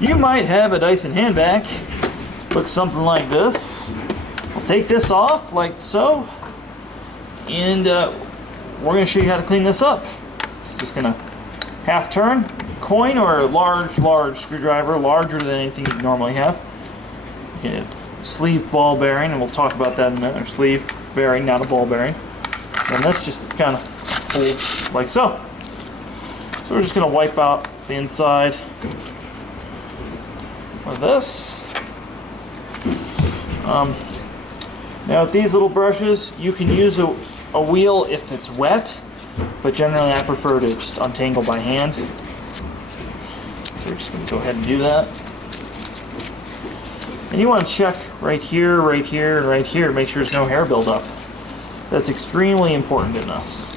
You might have a Dyson hand vac. Looks something like this. I'll take this off like so, and we're going to show you how to clean this up. It's just going to half turn, coin or a large screwdriver, larger than anything you normally have. Okay, sleeve ball bearing, and we'll talk about that in a minute. Or sleeve bearing, not a ball bearing. And that's just kind of folds like so. So we're just going to wipe out the inside of this. Now with these little brushes, you can use a wheel if it's wet, but generally I prefer to just untangle by hand. So we're just going to go ahead and do that. And you want to check right here, and right here, make sure there's no hair buildup. That's extremely important in this.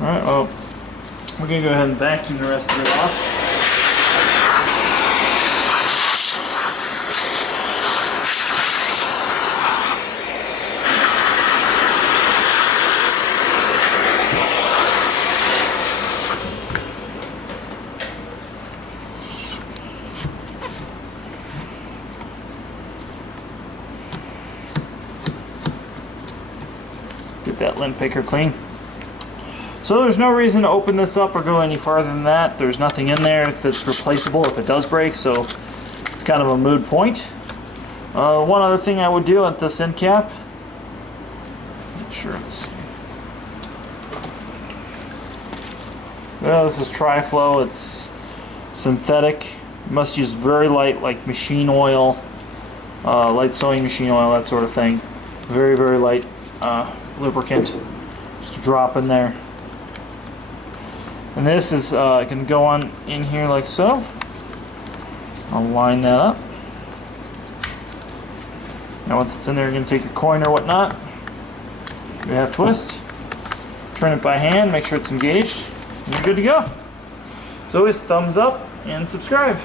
Alright, well, we're going to go ahead and vacuum the rest of it off. Get that lint picker clean. So there's no reason to open this up or go any farther than that. There's nothing in there that's replaceable if it does break, so it's kind of a moot point. One other thing I would do at this end cap, make sure it's, well, this is Tri-Flow. It's synthetic. You must use very light, like machine oil, light sewing machine oil, that sort of thing. Very light lubricant. Just a drop in there. And this is going to go on in here like so. I'll line that up. Now once it's in there, you're going to take the coin or whatnot. You have twist. Turn it by hand, make sure it's engaged, and you're good to go. As always, thumbs up and subscribe.